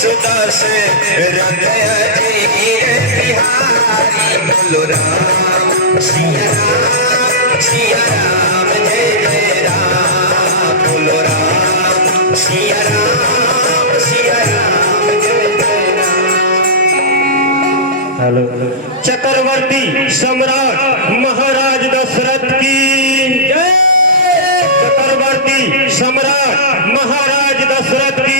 सुदस रंग अजीर बिहारी बोलो राम सिया राम जय जय राम बोलो राम सिया राम जय जय राम। हेलो चक्रवर्ती सम्राट महाराज दशरथ की जय। चक्रवर्ती सम्राट महाराज दशरथ की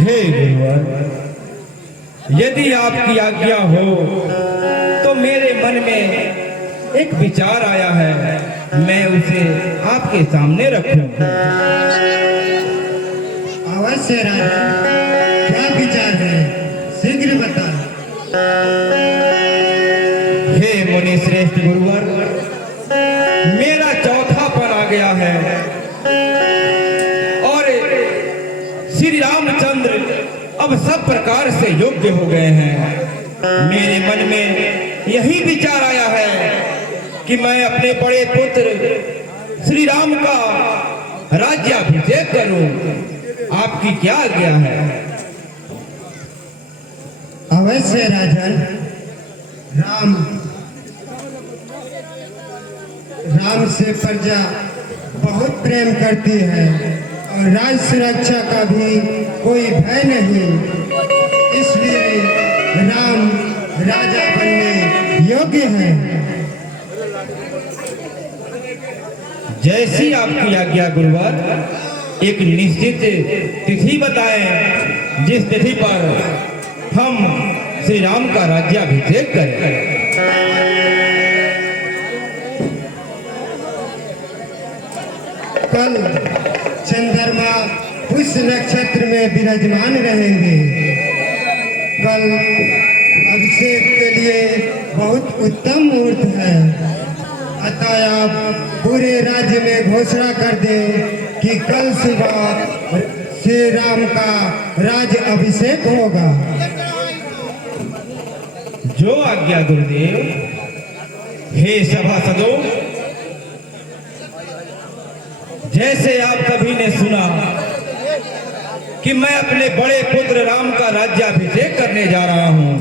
हे गुरुवर, यदि आपकी आज्ञा हो तो मेरे मन में एक विचार आया है, मैं उसे आपके सामने रखूं। अवश्य राजा, क्या विचार है, शीघ्र बता। हे मुनि श्रेष्ठ गुरुवर, मेरा चौथापन आ गया है और श्री रामचंद्र अब सब प्रकार से योग्य हो गए हैं। मेरे मन में यही विचार आया है कि मैं अपने बड़े पुत्र श्री राम का राज्याभिषेक करूं। आपकी क्या आज्ञा है? अवश्य राजन, राम से प्रजा बहुत प्रेम करती है और राज सुरक्षा का भी कोई भय नहीं, इसलिए राम राजा बनने योग्य है। जैसी आपकी आज्ञा गुरुवर, एक निश्चित तिथि बताएं जिस तिथि पर हम श्री राम का राज्याभिषेक करें। कल चंद्रमा पुष्य नक्षत्र में विराजमान रहेंगे। कल अभिषेक के लिए बहुत उत्तम मुहूर्त है, अतः आप पूरे राज्य में घोषणा कर दें कि कल सुबह श्री राम का राज अभिषेक होगा। जो आज्ञा गुरुदेव। हे सभासदों, जैसे आप सभी ने सुना कि मैं अपने बड़े पुत्र राम का राज्याभिषेक करने जा रहा हूं,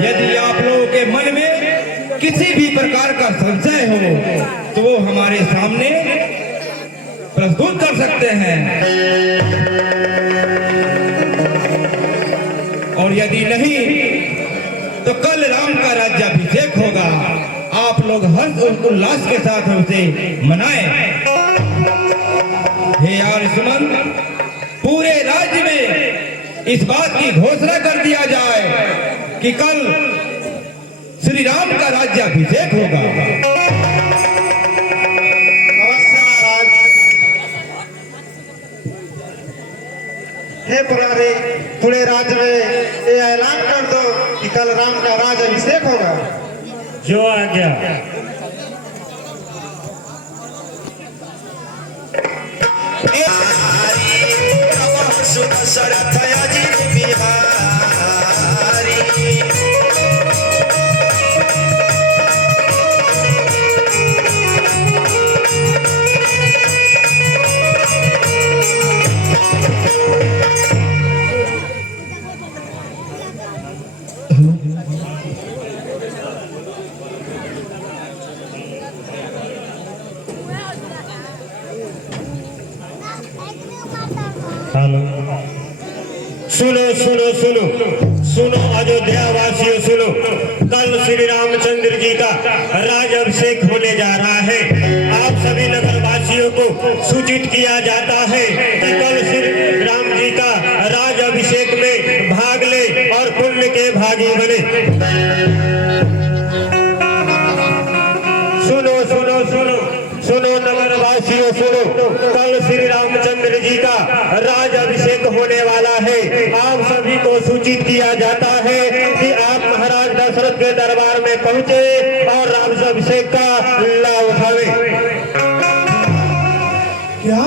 यदि आप लोगों के मन में किसी भी प्रकार का संशय हो तो वो हमारे सामने प्रस्तुत कर सकते हैं, और यदि नहीं तो कल राम का राज्याभिषेक होगा। आप लोग हर्ष और उल्लास के साथ उसे मनाएं। हे आर्यसुमन, पूरे राज्य में इस बात की घोषणा कर दिया जाए कि कल श्री राम का राज्याभिषेक होगा। हे पुरारी, पूरे राज्य में ये ऐलान कर दो कि कल राम का राज्याभिषेक होगा। जो आज्ञा। सुदशरथ अजीर बिहारी सुनो सुनो सुनो सुनो अयोध्या वासियों सुनो, कल श्री रामचंद्र जी का राज अभिषेक होने जा रहा है। आप सभी नगर वासियों को सूचित किया जाता है कि कल श्री राम जी का राज अभिषेक में भाग ले और पुण्य के भागी बने। सुनो सुनो सुनो सुनो नगर वासियों सुनो, कल श्री रामचंद्र जी का राज अभिषेक होने वाला है। आप सभी को सूचित किया जाता है कि आप महाराज दशरथ के दरबार में पहुंचे और राज्याभिषेक का लाभ उठावे। क्या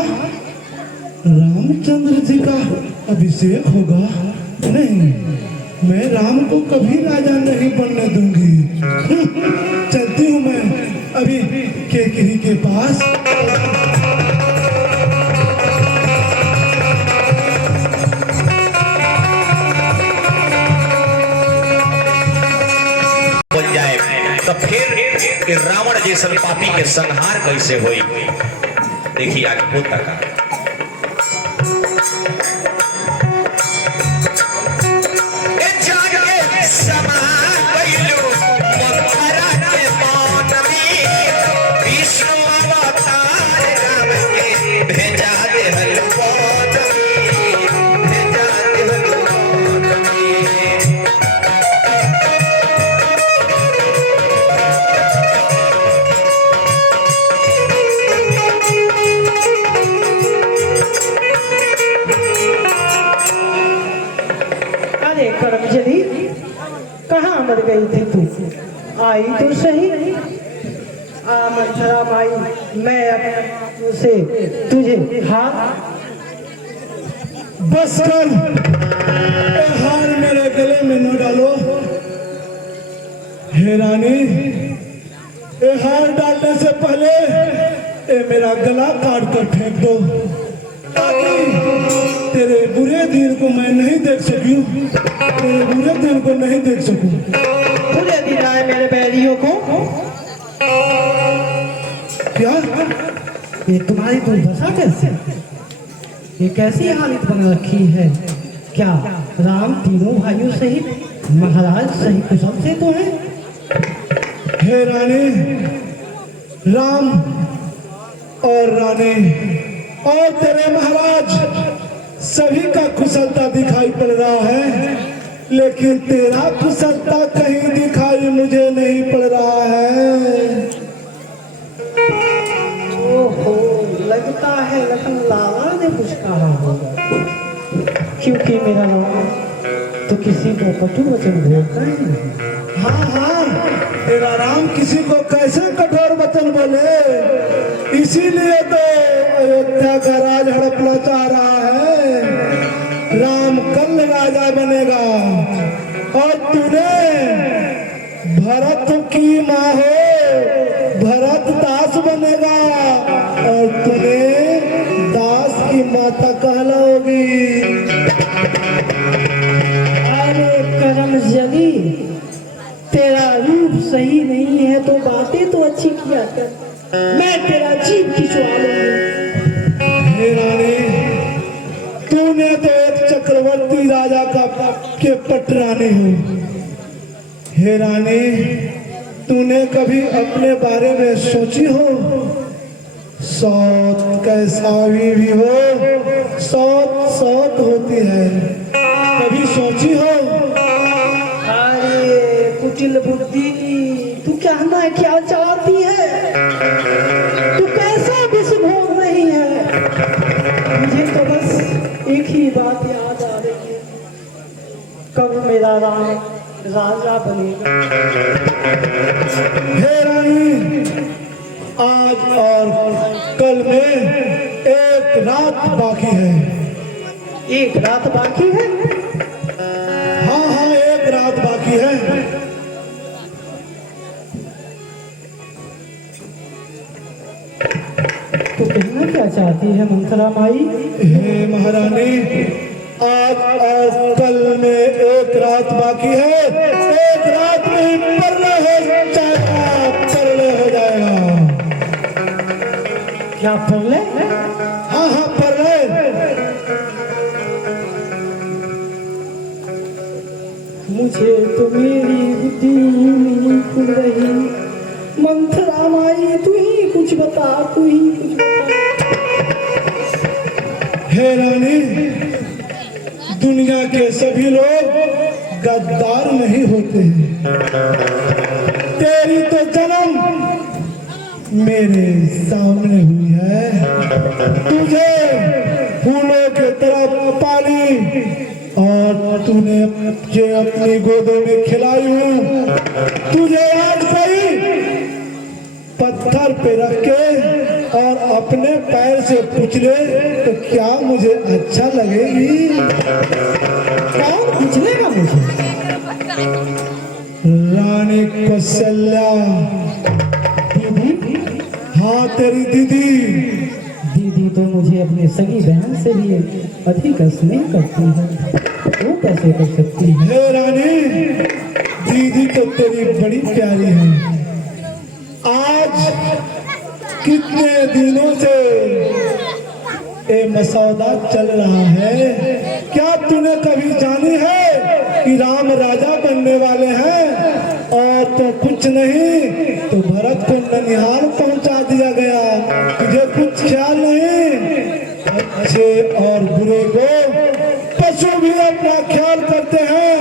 रामचंद्र जी का अभिषेक होगा? नहीं, मैं राम को कभी राजा नहीं बनने दूंगी। चलती हूँ मैं अभी केकरी के पास। कि रावण जैसन पापी के संहार कैसे होई। देखिए आगे होता का अरे करमजली, कहाँ मर गई थी तू? आई तो सही। मंथरा माई, मैं अपने से तुझे हाथ बस कर, ए हार मेरे गले में न डालो। हे रानी, ए हार डालने से पहले ए मेरा गला काट कर फेंक दो, ताकि तेरे बुरे दिन को मैं नहीं देख सकूं, तेरे बुरे दिन को नहीं देख सकूं। बुरे दिन आए मेरे बैरियों को? क्या ये तुम्हारी दुर्दशा कैसे? ये कैसी हालत बन रखी है? क्या राम तीनों भाइयों सहित महाराज सही कुशल से तो है? हे रानी, राम और रानी और तेरे महाराज सभी का कुशलता दिखाई पड़ रहा है, लेकिन तेरा कुशलता कहीं दिखाई मुझे नहीं पड़ रहा है। ओहो, लगता है लखन लाला ने कुछ कहा होगा, क्योंकि मेरा लाला तो किसी को कटु वचन बोलता ही नहीं। हाँ हाँ, तेरा राम किसी को कैसे कठोर वचन बोले, इसीलिए तो अयोध्या का राज हड़पना चाह रहा है। राम कल राजा बनेगा और तूने भरत की माँ हो, भरत दास बनेगा और तूने दास की माता कहलाओगी। अरे करमजली, तेरा रूप सही नहीं है तो बातें तो अच्छी किया कर, मैं तेरा जीव खिंचवा लूंगी। हे रानी, तूने तो एक चक्रवर्ती राजा के पटरानी हो। हे रानी, तूने कभी अपने बारे में सोची हो? सौत कैसा भी हो, सौत सौत होती है, कभी सोची हो? अरे कुटिल बुद्धि, तू कहना क्या चाहती है? तू कैसा विष भोग रही है? मुझे तो बस एक ही बात याद आ रही है, कब मेरा राम राजा बनेगा। हे रानी, आज और कल में एक रात बाकी है। एक रात बाकी है? हाँ हाँ, एक रात बाकी है। तो कहना क्या चाहती है मंथरा माई? हे महारानी, आज और कल में एक रात बाकी है। एक रात में ही प्रलय हो जाएगा, प्रलय हो जाएगा। क्या प्रलय? हाँ हाँ, प्रलय। मुझे तो मेरी बुद्धि नहीं खुल रही। मंथरा माई, तू ही कुछ बता, तू ही कुछ बता। हे रानी, दुनिया के सभी लोग गद्दार नहीं होते हैं। तेरी तो जन्म मेरे सामने हुई है। तुझे फूलों के तरफ पाली और तूने मुझे अपनी गोदों में खिलाई हूँ। तुझे आज कोई पत्थर पे रख के और अपने पैर से कुचले तो क्या मुझे अच्छा लगेगी? कौन कुचलेगा मुझे? रानी कौशल्या। दीदी? हाँ, तेरी दीदी। दीदी तो मुझे अपनी सगी बहन से भी अधिक स्नेह करती है, वो कैसे कर सकती है? हे रानी, दीदी तो तेरी बड़ी प्यारी है। आज कितने दिनों से ये मसौदा चल रहा है। क्या तूने कभी जानी है कि राम राजा बनने वाले हैं? और तो कुछ नहीं तो भरत को ननिहाल पहुंचा दिया गया। तुझे कुछ ख्याल नहीं। अच्छे और बुरे को पशु भी अपना ख्याल करते हैं,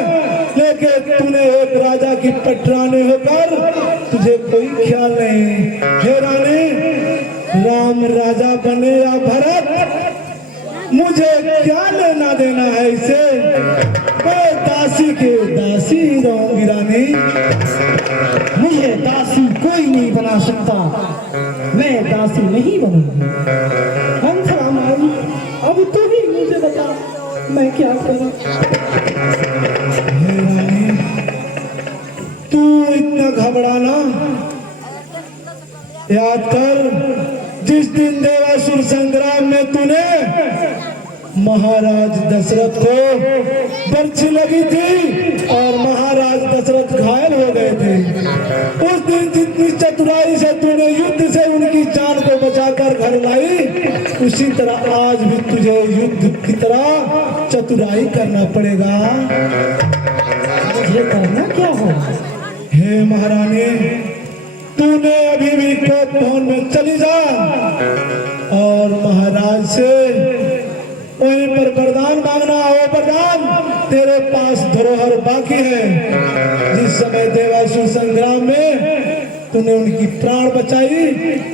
लेकिन तूने एक राजा की पटरानी होकर तुझे कोई ख्याल नहीं। हे रानी, राम राजा बने या भरत, मुझे क्या लेना देना है इसे। मैं दासी के दासी रहूंगी रानी। मुझे दासी कोई नहीं बना सकता, मैं दासी नहीं बनूंगी। हंसराम आई, अब तू ही मुझे बता मैं क्या करूं। हे रानी, तू इतना घबराना। याद कर जिस दिन देवासुर संग्राम में तूने महाराज दशरथ को बर्छी लगी थी और महाराज दशरथ घायल हो गए थे। उस दिन जितनी चतुराई से तूने युद्ध से उनकी जान को बचाकर घर लाई, उसी तरह आज भी तुझे युद्ध की तरह चतुराई करना पड़ेगा। मुझे करना क्या होगा? हे महारानी, तूने अभी भी कोप भवन में चली जा और महाराज से वहीं पर वरदान मांगना। वो वरदान तेरे पास धरोहर बाकी है। जिस समय देवासुर संग्राम में तूने उनकी प्राण बचाई,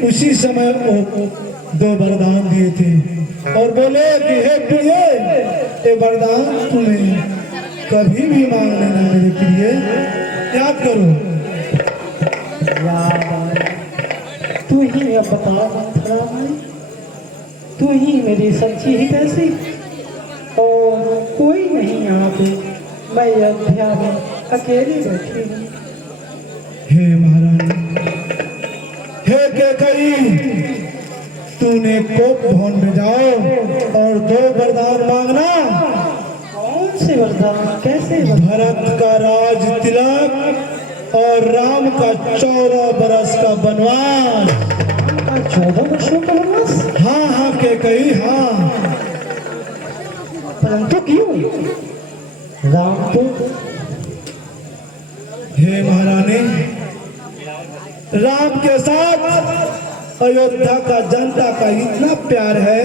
उसी समय वो 2 वरदान दिए थे और बोले कि हे प्रिय, ये वरदान तुम्हें कभी भी मांग लेना मेरे प्रिय। याद करो। तू ही अब बता मंथरा माई, तू ही मेरी सच्ची ही कैसी, और कोई नहीं यहाँ पे। मैं अयोध्या में अकेली बैठी हूँ। हे महारानी, हे कैकई, तूने कोप भवन में जाओ और 2 वरदान मांगना। कौन से वरदान, कैसे वरदान? भरत का राज तिलक और राम का 14 बरस का वनवास। का 14 वर्षों का वनवास? हाँ हाँ कैकई, हाँ। परंतु क्यों? राम तो हे महारानी, राम के साथ अयोध्या का जनता का इतना प्यार है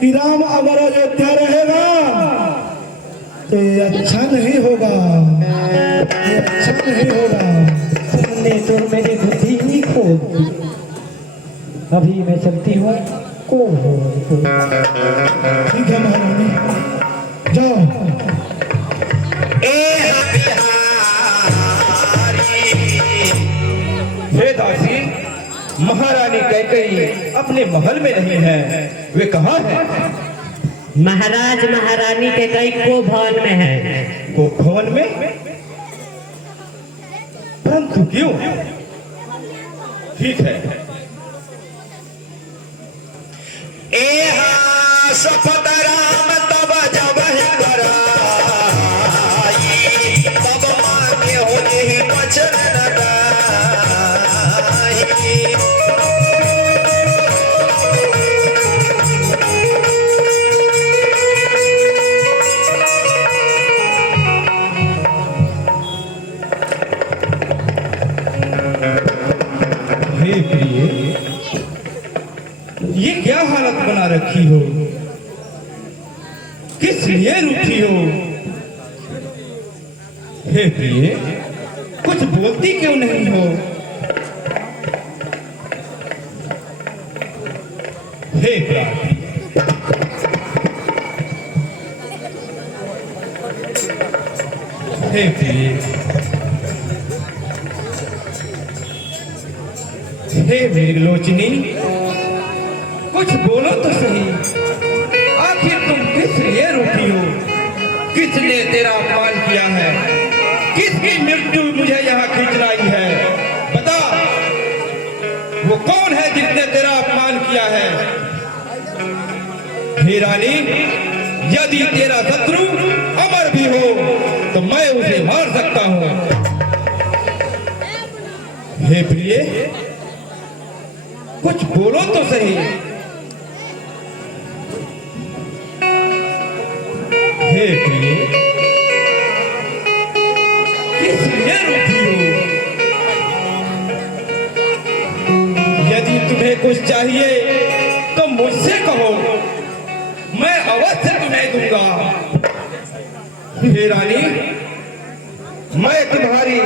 कि राम अगर अयोध्या रहेगा तो ये अच्छा नहीं होगा, ये अच्छा नहीं होगा। तुमने तो मेरी बुद्धि ही खो दी। अभी मैं चलती हूँ। ठीक है महारानी, जाओ। हे दासी, महारानी कैकेयी अपने महल में नहीं है, वे कहाँ हैं? महाराज महारानी के कई को भवन में है। को भवन में? परंतु क्यों? ठीक है। शपथ राम तब जब कराई, तब मांगे हो ही वचन न गाई। हे प्रिय, ये क्या हालत बना रखी हो? किस लिए रूठी हो? हे प्रिय, कुछ बोलती क्यों नहीं हो? हे प्राण, हे प्रिय, हे मेरी लोचनी, कुछ बोलो तो सही। आखिर तुम किस लिए रूठी हो? किसने तेरा अपमान किया है? किसकी मृत्यु मुझे यहाँ खींच लाई है? बता, वो कौन है जिसने तेरा अपमान किया है? हे रानी, यदि तेरा शत्रु अमर भी हो तो मैं उसे मार सकता हूँ। हे प्रिय, कुछ बोलो तो सही। हे प्रिय, किस लिए रूठी हो? यदि तुम्हें कुछ चाहिए तो मुझसे कहो, मैं अवश्य तुम्हें दूंगा। हे रानी, मैं तुम्हारी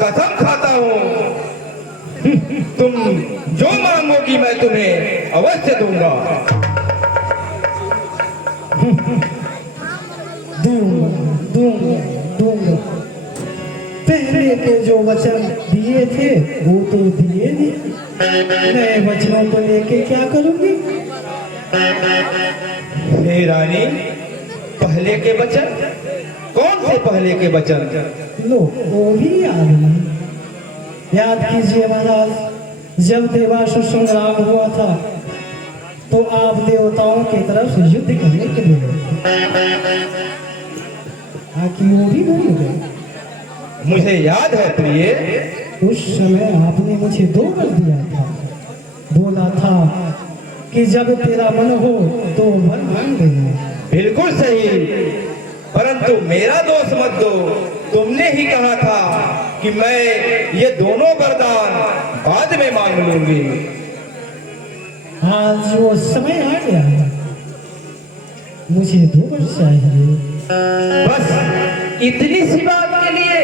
कसम खाता हूँ, तुम जो मांगोगी मैं तुम्हें अवश्य दूंगा। दूंगा। पहले के जो वचन दिए थे वो तो दिए नहीं, नए वचनों को लेके क्या करूंगी? हे रानी, पहले के वचन? कौन से पहले के वचन? लो, वो भी याद नहीं। याद कीजिए महाराज, जब देवासुर संग्राम हुआ था तो आप देवताओं की तरफ से युद्ध करने के लिए आखिर वो भी भूल गए। मुझे याद है प्रिय, उस समय आपने मुझे 2 वर दिया था, बोला था कि जब तेरा मन हो तो वर मांग लेना। बिल्कुल सही, परंतु मेरा दोष मत दो। तुमने ही कहा था कि मैं ये दोनों वरदान बाद में मांग लूंगी। आज वो समय आ गया है, मुझे 2 वर चाहिए। बस इतनी सी बात के लिए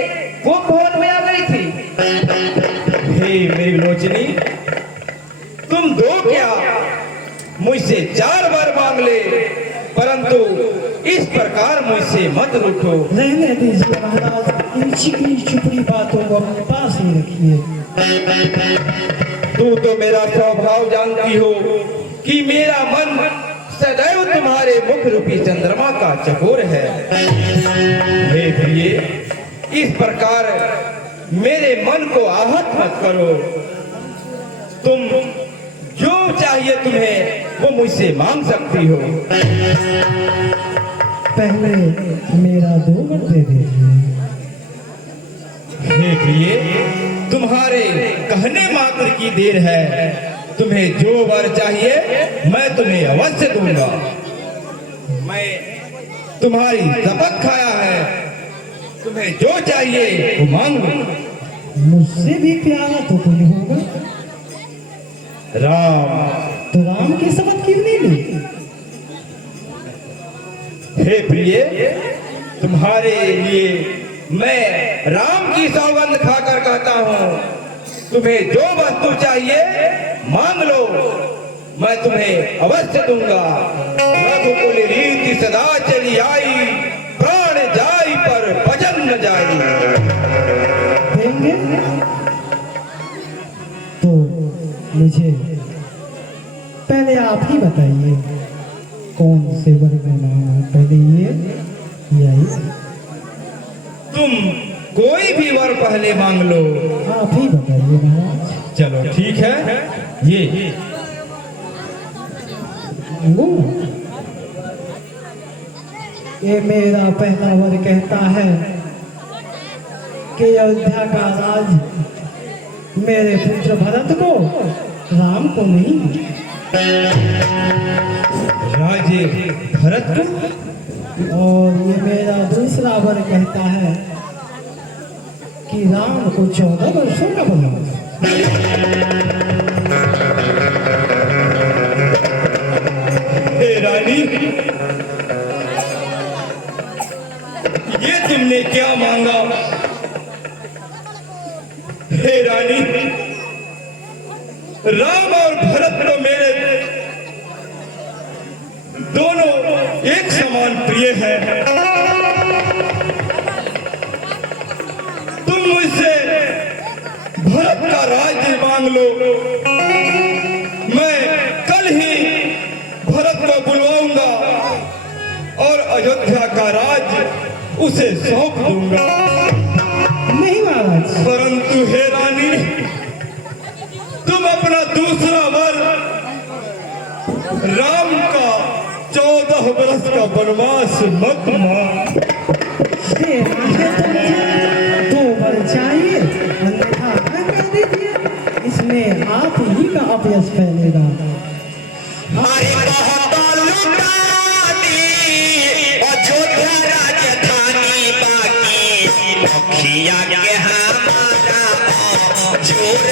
वो भवन में आ गई थी? हे मेरी लोचनी, तुम 2 क्या मुझसे 4 बार मांग ले, परंतु इस प्रकार मुझसे मत रूठो। रहने दीजिए महाराज, इन चिकनी चुपड़ी बातों को अपने पास ही रखिए। तू तो मेरा स्वभाव जानती हो कि मेरा मन सदैव तुम्हारे मुख रूपी चंद्रमा का चकोर है। हे प्रिय, इस प्रकार मेरे मन को आहत मत करो। तुम जो चाहिए तुम्हें वो मुझसे मांग सकती हो। पहले मेरा 2 वर दे दीजिए। हे प्रिय, तुम्हारे कहने मात्र की देर है। तुम्हें जो वर चाहिए मैं तुम्हें अवश्य दूंगा। मैं तुम्हारी शपथ खाया है, तुम्हें जो चाहिए वो मांग लो। मुझसे भी प्यारा तो कोई होगा। राम। तो राम की शपथ क्यों नहीं ली? हे प्रिय, तुम्हारे लिए मैं राम की सौगंध खाकर कहता हूँ, तुम्हें जो वस्तु चाहिए मांग लो, मैं तुम्हें अवश्य दूंगा। रघुकुल रीति सदा चली आई, प्राण जाई पर भजन न जाई। देंगे तो मुझे पहले आप ही बताइए, कौन से वर में मांगना? पहले ये या ये? तुम कोई भी वर पहले मांग लो। आप ही बताइए महाराज। चलो ठीक है, ये मांगू? ये मेरा पहला वर कहता है कि अयोध्या का राज मेरे पुत्र भरत को, राम को नहीं। राजे भरत को? और ये मेरा दूसरा वर कहता है कि राम को 14 वर्षों का वनवास। हे रानी, ये तुमने क्या मांगा? हे रानी, राम और भरत तो मेरे दोनों एक समान प्रिय हैं। तुम मुझसे भरत का राज्य मांग लो, मैं कल ही भरत को बुलवाऊंगा और अयोध्या का राज्य उसे सौंप दूंगा। नहीं महाराज। परंतु हे रानी, तुम अपना दूसरा वर राम का 14 वर्ष का वनवास मत मांग। मुझे तो 2 वर चाहिए, अन्यथा मैं कर देती। आप ही का अपयश फैलेगा। हमारी बहुत लुटा दी अयोध्या राजधानी बाकी मुखिया के हमारा जोर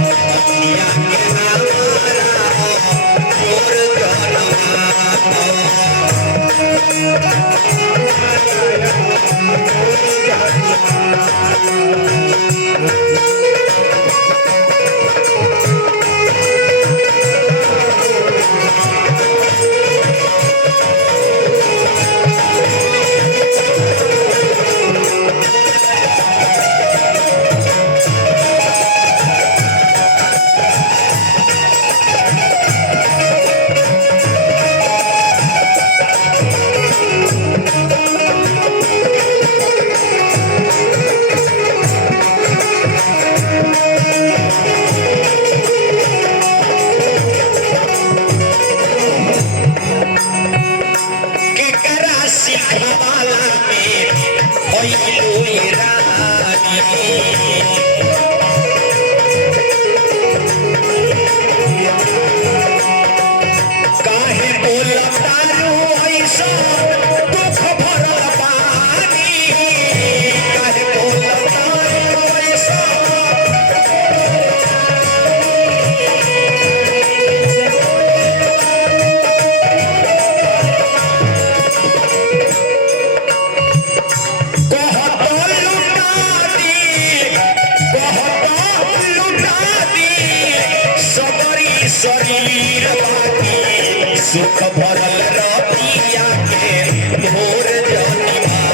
मुखिया के हमारा जोर शरीर बाकी सुख भरल रतिया के भोर जनिमा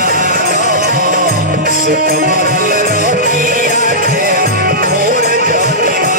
सुख भरल रतिया के भोर जनिमा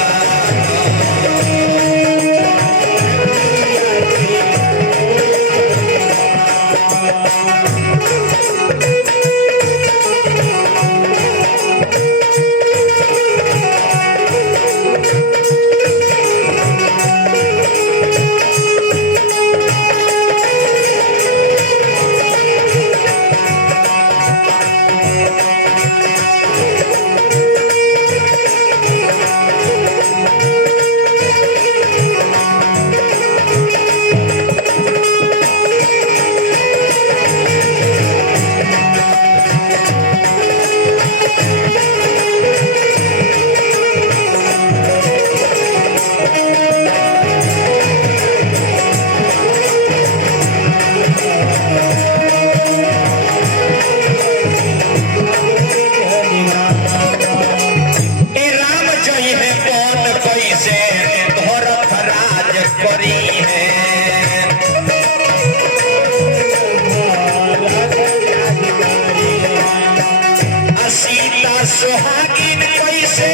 सुहागिन कैसे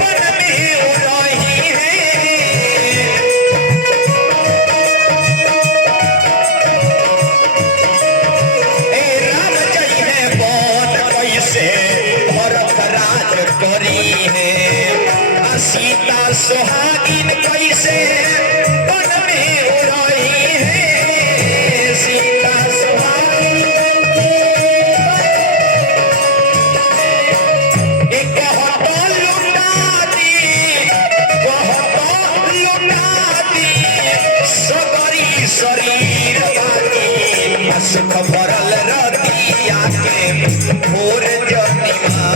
मन में रही है ए राम जय है बन कैसे भरत राज करी है सीता सुहागिन कैसे मन में रही है सीता सुहागिन शरीर बाकी सुख भरल रतिया के भोर जनिमा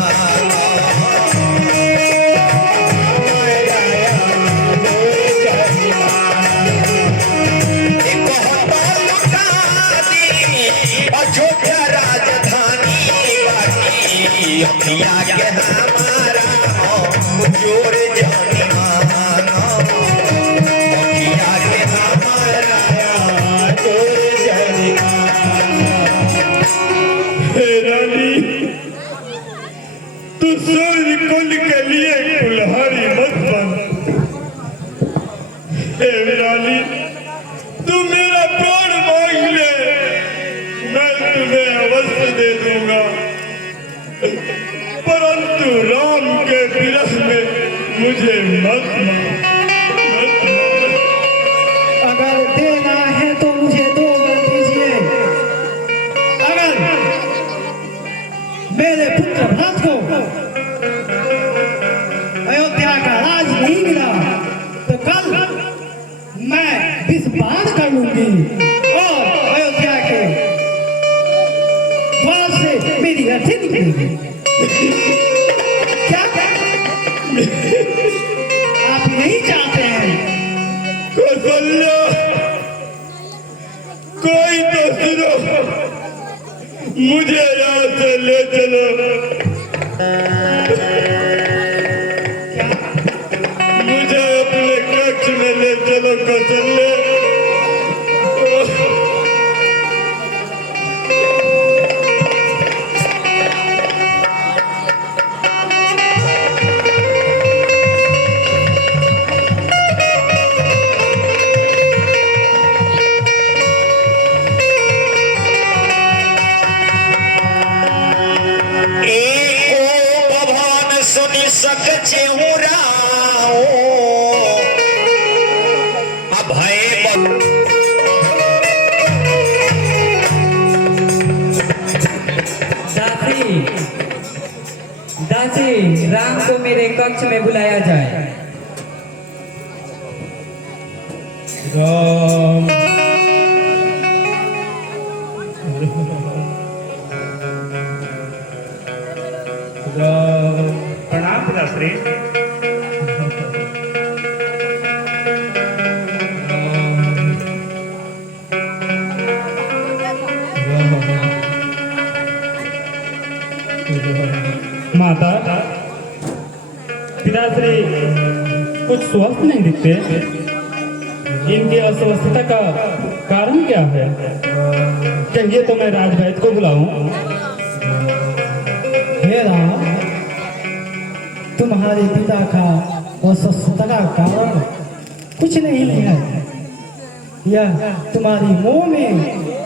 अयोध्या राजधानी बाकी मुखिया के हमारा जोर जनिमा मुखिया के हमारा तू सूर्य कुल के लिए कुल्हाड़ी मत बन। हे रानी, तू मेरा प्राण मांग ले, मैं तुम्हें अवश्य दे दूंगा, परंतु राम के विरह में मुझे मत मार। अगर देना है तो मुझे दो दीजिए। अगर मेरे पुत्र भरत को आप नहीं चाहते हैं? कौशल्या, कोई तो सुनो, मुझे यहाँ से ले चलो। मुझे अपने कक्ष में ले चलो कौशल्या। दासी, दासी, राम को मेरे कक्ष में बुलाया जाए। राम, राम, प्रणाम पिताश्री। माता, पिताश्री कुछ स्वस्थ नहीं दिखते। इनकी अस्वस्थता का कारण क्या है? कहिए तो मैं राजवैद्य को बुलाऊं। हे राम, तुम्हारे पिता का अस्वस्थता का कारण कुछ नहीं है। यह तुम्हारी मोह में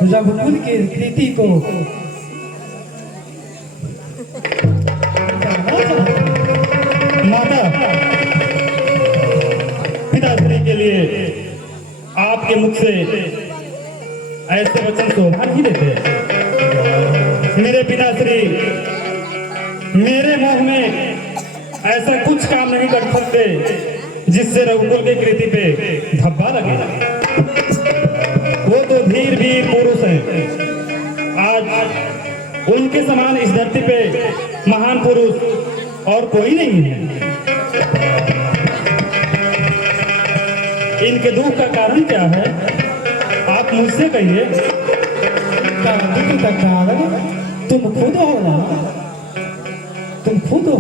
रघुकुल की कृति को माता, पिताश्री के लिए आपके मुख से ऐसे वचन शोभा नहीं देते। मेरे पिताश्री मेरे मुंह में ऐसा कुछ काम नहीं कर सकते जिससे रघुकुल की कृति पे धब्बा लगे। वो तो धीर वीर पुरुष हैं। आज उनके समान इस धरती पे महान पुरुष और कोई नहीं है। इनके दुख का कारण क्या है? आप मुझसे कहिए। दुख का कारण तुम खुद हो ना, तुम खुद हो।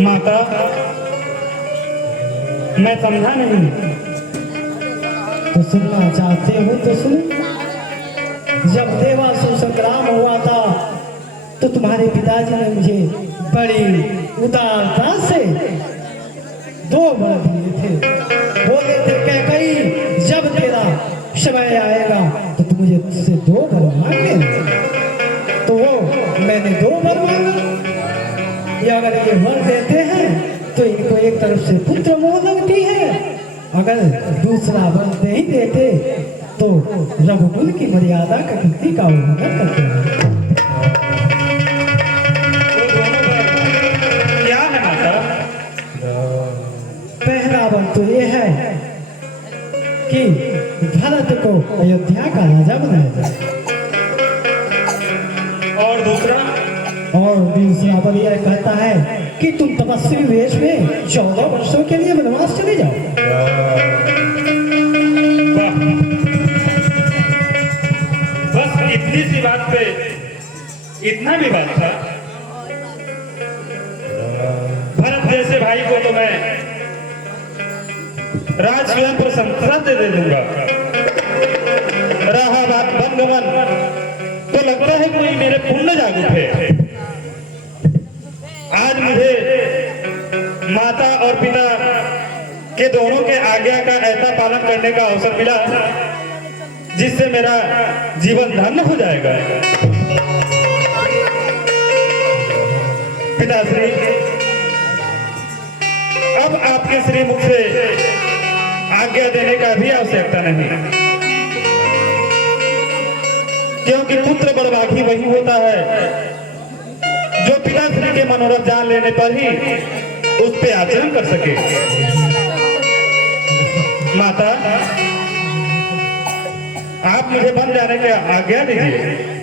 माता, मैं समझा नहीं। तो सुनना चाहते हो तो सुनो। जब देवासुर संग्राम हुआ था तो तुम्हारे पिताजी ने मुझे बड़ी उदारता से 2 वर दिए थे। बोले थे कैकई, जब तेरा समय आएगा तो तू मुझे तुझसे 2 वर मांग लेना। तो वो मैंने 2 वर मांगा। ये अगर ये वर देते हैं तो इनको एक तरफ से पुत्र मोह लगती है, अगर दूसरा वर नहीं देते तो रघुकुल की मर्यादा का कृति का उल्लंघन करते हैं। क्या है माता? पहला वर तो ये है कि भरत को अयोध्या का राजा बनाया जाए, और दूसरा? और दूसरा वर यह कहता है कि तुम तपस्वी वेश में 14 वर्षों के लिए वनवास चले जाओ। बस इतनी सी बात पे इतना भी बात था? भरत जैसे भाई को तो मैं राज स्वयं प्रशंसा दे दूंगा। रहा बात बंधुवन, तो लगता है कोई मेरे पुण्य जागरूक है। आज मुझे माता और पिता के दोनों के आज्ञा का ऐसा पालन करने का अवसर मिला जिससे मेरा जीवन धन्य हो जाएगा। पिताश्री, अब आपके श्रीमुख से आज्ञा देने का भी आवश्यकता नहीं, क्योंकि पुत्र बड़भागी वही होता है जो पिताश्री के मनोरथ जान लेने पर ही उस पे आचरण कर सके। माता, आप मुझे बन जाने की आज्ञा दीजिए।